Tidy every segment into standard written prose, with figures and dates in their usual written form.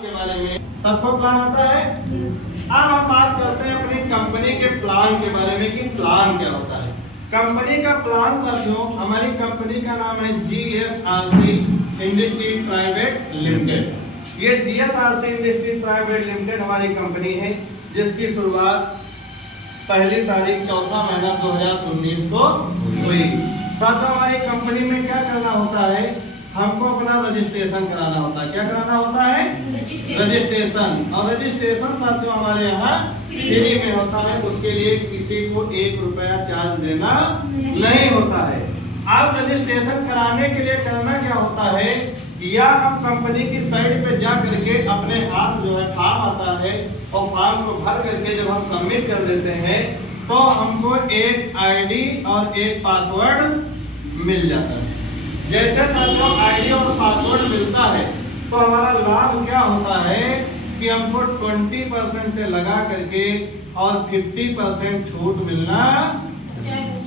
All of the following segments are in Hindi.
के बारे में सबको प्लान आता है। अब हम बात करते हैं अपनी कंपनी के प्लान के बारे में कि प्लान क्या होता है। कंपनी का प्लान साथियों, हमारी कंपनी का नाम है GSRC इंडस्ट्रीज प्राइवेट लिमिटेड। ये GSRC इंडस्ट्रीज प्राइवेट लिमिटेड हमारी कंपनी है जिसकी शुरुआत 1 तारीख 4वां महीना 2019 को हुई। साथ हमारी कंपनी में क्या करना होता है, हमको अपना रजिस्ट्रेशन कराना होता है। क्या कराना होता है? रजिस्ट्रेशन। और रजिस्ट्रेशन साथियों हमारे यहाँ फ्री में होता है, उसके लिए किसी को 1 रुपया चार्ज देना नहीं होता है। अब रजिस्ट्रेशन कराने के लिए करना क्या होता है, या हम कंपनी की साइट पे जा करके अपने हाथ जो है फॉर्म आता है और फॉर्म को भर करके जब हम सबमिट कर देते हैं तो हमको एक आईडी और एक पासवर्ड मिल जाता है। जैसे हमको आईडी और पासवर्ड मिलता है तो हमारा लाभ क्या होता है कि हमको 20% से लगा करके और 50% छूट मिलना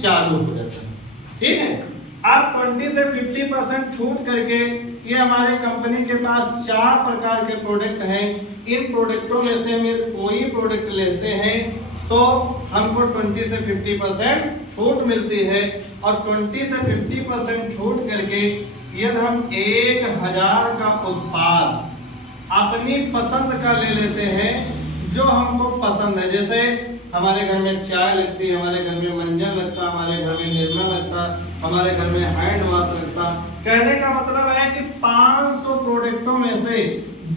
चालू हो जाता है। ठीक है, आप 20 से 50% छूट करके ये हमारे कंपनी के पास 4 प्रकार के प्रोडक्ट हैं। इन प्रोडक्टों में से हम कोई प्रोडक्ट लेते हैं तो हमको 20 से 50% छूट मिलती है। और 20 से 50% छूट करके यदि हम 1000 का उत्पाद अपनी पसंद का ले लेते हैं जो हमको पसंद है, जैसे हमारे घर में चाय लगती है, हमारे घर में मंजन लगता, हमारे घर में निर्मा लगता, हमारे घर में हैंड वॉश लगता। कहने का मतलब है कि 500 प्रोडक्टों में से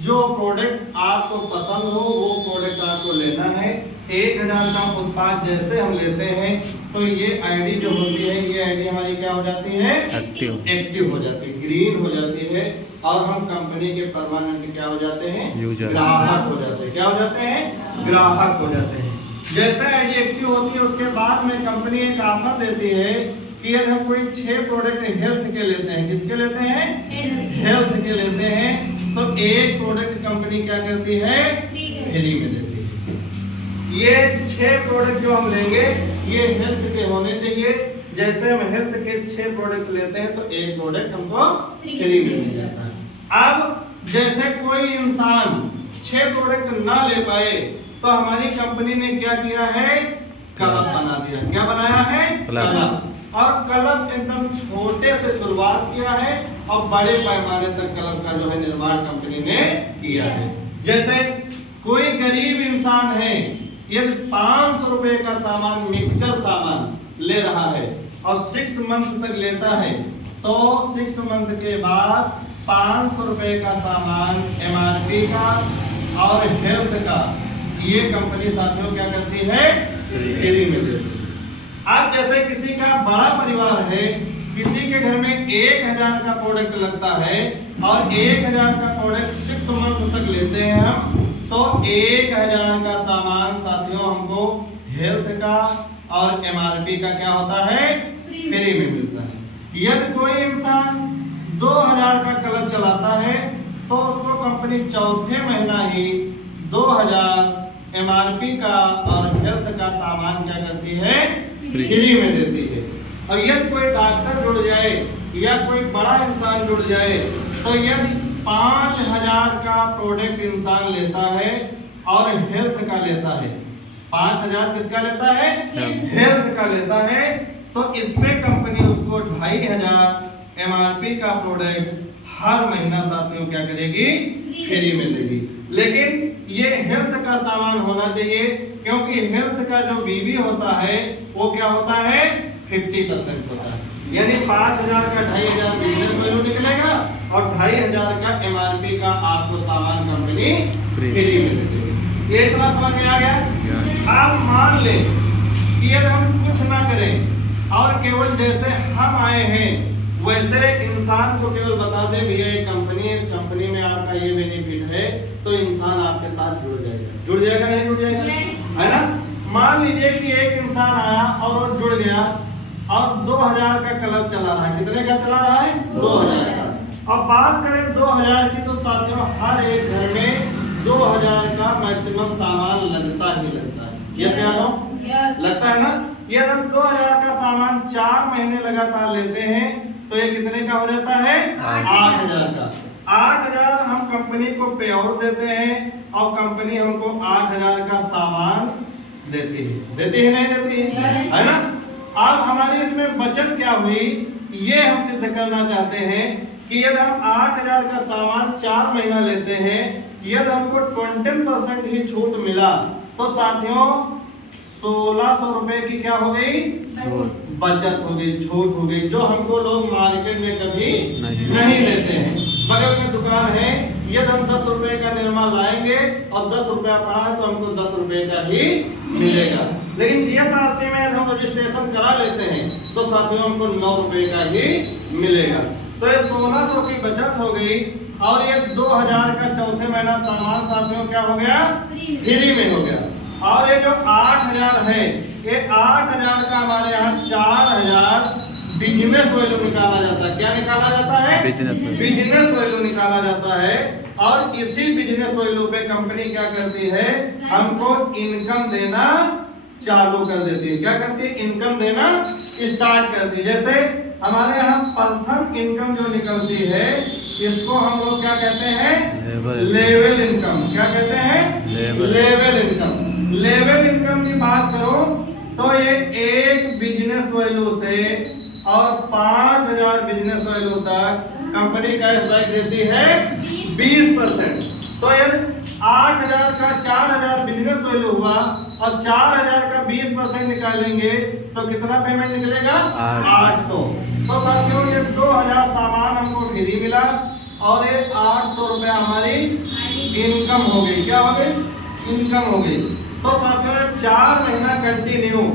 जो प्रोडक्ट आपको पसंद हो वो प्रोडक्ट आपको लेना है। 1000 का उत्पाद जैसे हम लेते हैं तो ये आईडी जो होती है, ये आईडी हमारी क्या हो जाती है? एक्टिव हो जाती है, ग्रीन हो जाती है और हम कंपनी के परमानेंट क्या हो जाते हैं? ग्राहक हो जाते हैं। क्या हो जाते हैं? ग्राहक हो जाते हैं। जैसे आईडी एक्टिव होती है उसके बाद में कंपनी एक ऑफर देती है कि यदि हम कोई 6 प्रोडक्ट हेल्थ के लेते हैं, किसके लेते हैं? हेल्थ के लेते हैं, तो एक प्रोडक्ट कंपनी क्या करती है? फ्री में देती है। ये 6 प्रोडक्ट जो हम लेंगे ये हेल्थ के होने चाहिए। जैसे हम हेल्थ के 6 प्रोडक्ट लेते हैं तो एक प्रोडक्ट हमको फ्री में मिल जाता है। अब जैसे कोई इंसान 6 प्रोडक्ट ना ले पाए तो हमारी कंपनी ने क्या किया है? क्लब बना दिया। क्या बनाया है? क्लब। और क्लब एकदम छोटे से शुरुआत किया है और बड़े पैमाने तक क्लब का जो है निर्माण कंपनी ने किया है। जैसे कोई गरीब इंसान है, यदि 500 रुपए का सामान, मिक्सचर सामान ले रहा है और 6 मंथ तक लेता है तो 6 मंथ के बाद 500 रुपए का सामान MRP का और हेल्थ का ये कंपनी साथियों क्या करती है? फ्री में देती है। अब जैसे किसी का बड़ा परिवार है, किसी के घर में 1000 का प्रोडक्ट लगता है और 1000 का प्रोडक्ट 6 मंथ तक लेते हैं हम, तो 1000 का सामान साथियों हमको हेल्थ का और MRP का क्या होता है? फ्री में मिलता है। यदि कोई इंसान 2000 का क्लब चलाता है तो उसको कंपनी चौथे महीना ही 2000 MRP का और हेल्थ का सामान क्या करती है? फ्री में देती है। और यदि कोई डॉक्टर जुड़ जाए या कोई बड़ा इंसान जुड़ जाए तो यदि 5000 का प्रोडक्ट इंसान लेता है और हेल्थ का लेता है, 5000 किसका लेता है? हेल्थ का लेता है, तो इसमें कंपनी उसको 2500 MRP का प्रोडक्ट हर महीना साथियों क्या करेगी? फ्री में देगी। लेकिन ये हेल्थ का सामान होना चाहिए क्योंकि हेल्थ का जो बीवी होता है वो क्या होता है? 50% होता है। यानी 5000 का 2500 बिजनेस वैल्यू निकलेगा और 2500 का MRP का आपको सामान कंपनी फ्री में देगी। ये इतना समझ में आ गया? आप मान लें कि यदि हम कुछ ना करें और केवल जैसे हम आए हैं वैसे इंसान को केवल बता दे भैया ये कंपनी है, इस कंपनी में आपका ये बेनिफिट है, तो इंसान आपके साथ जुड़ जाएगा। जुड़ जाएगा नहीं जुड़ जाएगा? है ना? मान लीजिए कि एक इंसान आया और वो जुड़ गया और 2000 का क्लब चला रहा है। कितने का चला रहा है? 2000 का। अब बात करें 2000 की तो साथियों हर एक घर में 2000 का मैक्सिमम सामान लगता ही लगता है। ये क्या लगता है ना? यदि हम 2000 का सामान 4 महीने लगातार लेते हैं तो ये कितने का हो जाता है? 8000 का। 8,000 हम कंपनी को पे आउट देते हैं और कंपनी हमको 8,000 का सामान देती है नहीं देती है ना। अब हमारी इसमें बचत क्या हुई ये हम सिद्ध करना चाहते हैं कि यदि हम 8,000 का सामान 4 महीना लेते हैं, यदि हमको 20% ही छूट मिला तो साथियों 1,600 रुपए की क्या हो गई बचत हो गई, छूट हो गई, जो हमको लोग मार्केट में कभी नहीं लेते हैं। बगल में दुकान है, यदि हम 10 रुपए का निरमा लाएंगे और 10 रुपया पड़ा है तो हमको 10 रुपए का ही मिलेगा, लेकिन जीएसआरसी में हम रजिस्ट्रेशन करा लेते हैं तो साथियों हमको 9 रुपए का ही मिलेगा। तो ये 1,600 की बचत हो गई और ये 2,000 का चौथे महीना सामान साथियों क्या हो गया फ्री में हो गया। और ये जो 8,000 है ये 8,000 का हमारे यहाँ 4,000 बिजनेस वैल्यू निकाला जाता है। क्या निकाला जाता है बिजनेस वैल्यू निकाला जाता है। और इसी बिजनेस वैल्यू पे कंपनी क्या करती है हमको इनकम देना चालू कर देती है। क्या करती है इनकम देना स्टार्ट करती है। जैसे हमारे यहाँ प्रथम इनकम जो निकलती है इसको हम लोग क्या कहते हैं लेवल इनकम। क्या कहते हैं लेवल इनकम। लेवल इनकम की बात करो तो ये एक बिजनेस वैल्यू से और 5,000 बिजनेस वैल्यू तक कंपनी का स्ट्राइक देती है 20%। तो यदि 8,000 का 4,000 बिजनेस वैल्यू हुआ और 4,000 का 20% निकालेंगे तो कितना पेमेंट निकलेगा 800। तो साथियों ये 2,000 सामान हमको फ्री मिला और ये 800 रुपए हमारी इनकम हो गई। क्या हो गई इनकम हो गई। तो साथियों 4 महीना कंटिन्यू